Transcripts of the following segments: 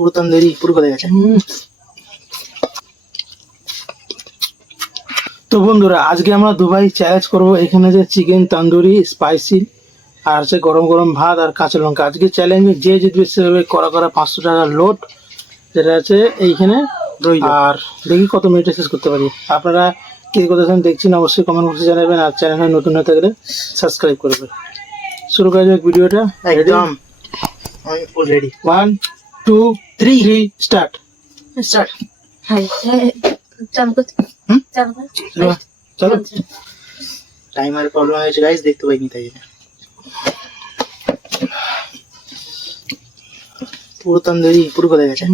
পুরো তন্দুরি পুরো গলে গেছে। তো বন্ধুরা আজকে আমরা দুবাই চ্যালেঞ্জ করবো। এখানে যে চিকেন তন্দুরি স্পাইসি আর হচ্ছে গরম গরম ভাত আর কাঁচা লঙ্কা। আজকে চ্যালেঞ্জে যে জিতবে সে হবে করা 500 টাকার লোড, যেটা আছে এইখানে রইল। আর দেখি কত মিনিটে শেষ করতে পারি। আপনারা কে কোথায় দেখছেন অবশ্যই কমেন্ট বক্সে জানাবেন, আর চ্যানেলে নতুন হয়ে থাকলে সাবস্ক্রাইব করবেন। শুরু করা যাক ভিডিওটা একদম। আমি ফুল রেডি। 1 2 3 স্টার্ট। স্টার্ট। হ্যাঁ চালু কর। চালু কর। চলো। টাইমার প্রবলেম হয়েছে গাইস, দেখতে পাইনি তাই জন্য। পুরো তন্দুরি পুরো গলে গেছে।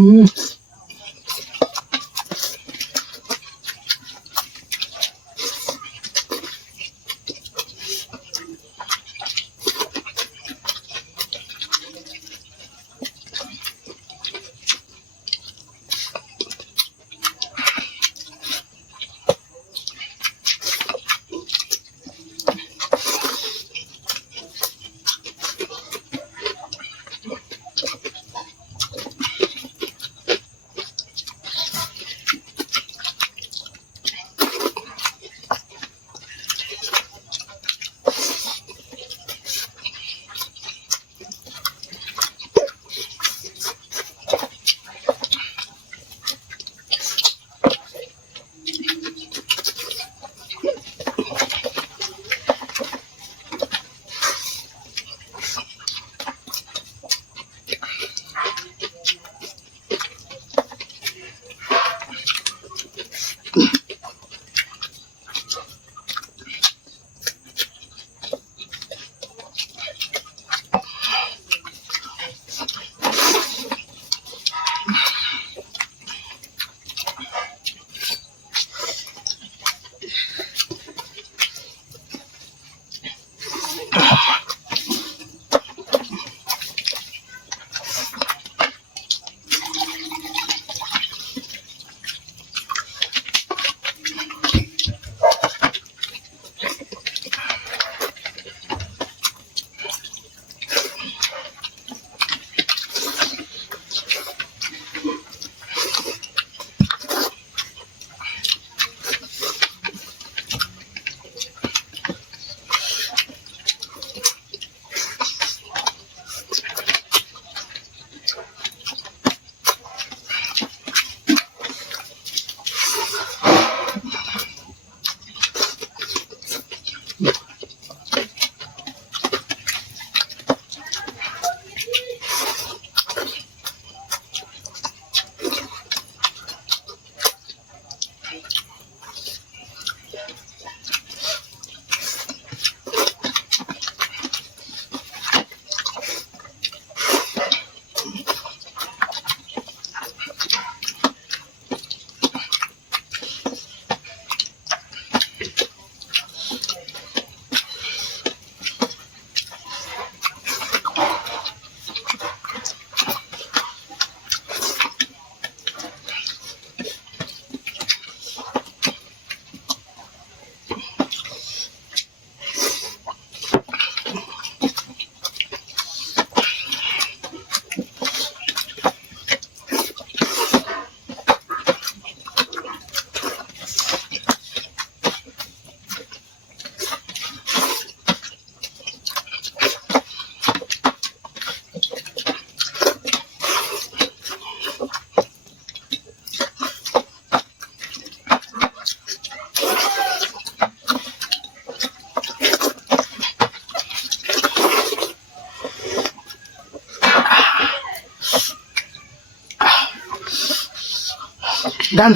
ডান।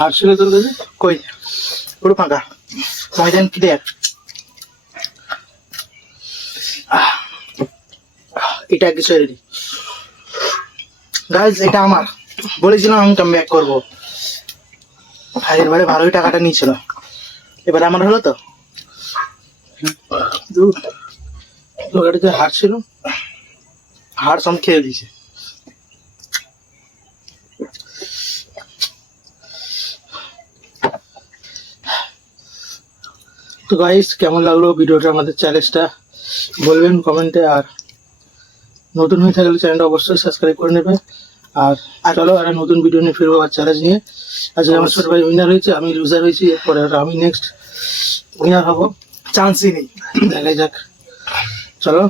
হাত ছিল তোর কাছে? কই পুরো ফাঁকা, ময়দান ক্লিয়ার। এটা কিছু রেডি গাইজ, এটা আমার বলেছিলাম আমি কামব্যাক করবো। ভাইয়ের বাড়ি ভালোই টাকাটা নিয়েছিল, এবার আমার হলো তো। যে হাড় ছিল, হাড় সব খেয়ে দিয়েছে। তো গাইস কেমন লাগলো ভিডিওটা, আমাদের চ্যালেঞ্জটা বলবেন কমেন্টে। আর নতুন হয়ে থাকলে চ্যানেলটা অবশ্যই সাবস্ক্রাইব করে নেবে। আর চলো একটা নতুন ভিডিও নিয়ে ফিরবো আর চ্যালেঞ্জ নিয়ে। আজকে আমার ছোট ভাই উইনার হয়েছে, আমি লুজার হয়েছি, এরপরে আর আমি নেক্সট উইনার হবো। চান্সই নেই। দেখা যাক, চলো